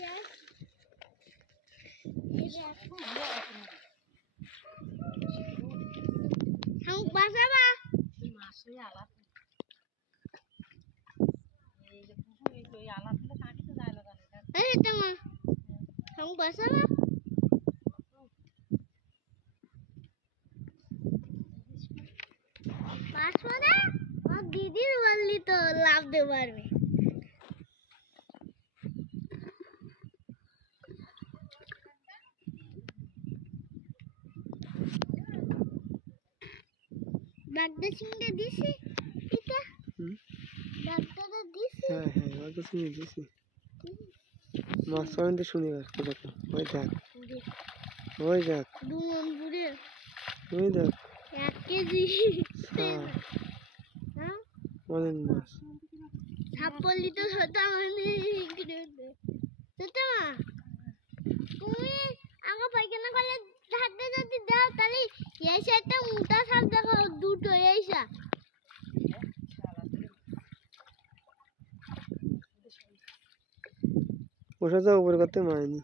Không ba sao ba? Ấy tao mà không ba sao ba? Paswada? और दीदी वाली तो लाभ दे बार में डॉक्टर सिंह ने दी सी ठीक है डॉक्टर ने दी सी हाँ डॉक्टर सिंह ने दी सी मास्टर ने सुनी बात को देखो वही जात दून बुरे वही जात 1 केजी हाँ हाँ वाले मास ছাপলি তো হতা মানে সেটা তুমি আগে পায়খানা করলে হাতে যদি দাও তাহলে এই সাইডটা মোটা সাপ দেখো দুটো এইসা ওটা তো উপরে করতে মারেনি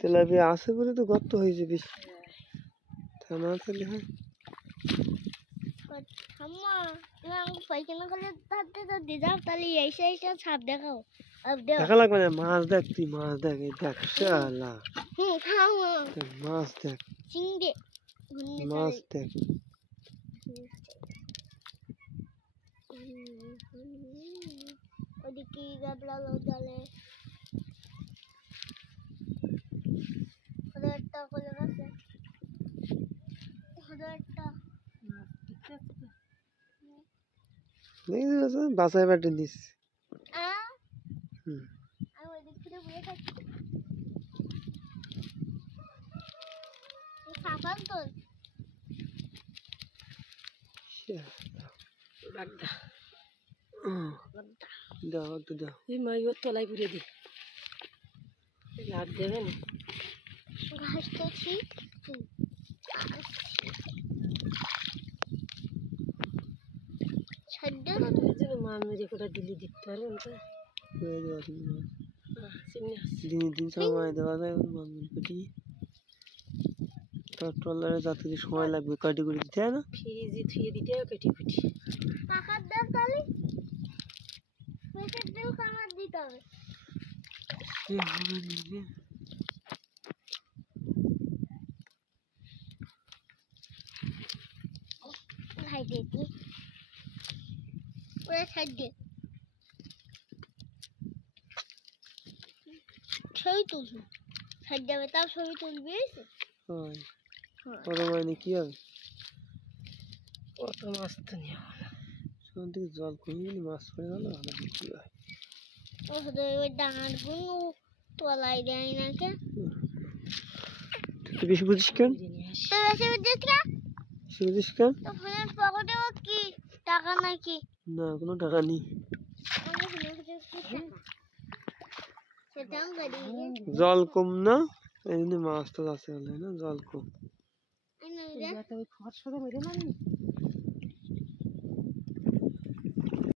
তেলাপিয়া আছে বলে তো গর্ত হয়েছে বেশি তা না তাহলে হয় আম্মা তুমি আগে পায়খানা করলে হাতে যদি দাও তাহলে এই সাইডটা সাপ দেখাও अब दे দেখা লাগবে না মাছ দেখ তুই মাছ দেখ এই দেখ শালা খাও মাছ দেখ চিংড়ি মাছ দেখ ওদিকে গাবলা লোদালে ওদেরটা কোলে আছে ওদেরটা দেখি বাসায় বেটে নিস আমি ওদিক থেকে বলে থাকি সাফান তো দাও একটু দাও এই মাই ওর তলায় পুড়ে দি লাগ দেবে না ঘাস তো ঠিক ছাড়তে মাছ মেরে কোটা দিলি দিতে পারবেন তো দিন দিন সময় দেওয়া যায় মাছ পেটি তার ট্রলারে যাতে সময় লাগবে কাটি করে দিতে হয় না ফ্রিজে থুয়ে দিতে হবে কেটে কুটি পাখার দাম তাহলে পেটের তেল কামার দিতে হবে ভাই দেখি ওরা ছাড় দে ছবি তুলবো ছাড় যাবে তাও ছবি তুলবি ওর মানে কি হবে কত মাছ তো নিয়ে সেখান থেকে জল কমে গেলে মাছ পড়ে গেল ভালো বিক্রি হয় ওই ডাঙার গুলো তলায় দেয় না কে তুই বেশি বুঝিস কেন তো বেশি বুঝিস কেন বেশি বুঝিস কেন তো ফোনের পকেটেও কি টাকা নাকি না কোনো টাকা নেই জল কম না এই জন্য মাছ তো আছে না জল কম খরচ মেরে না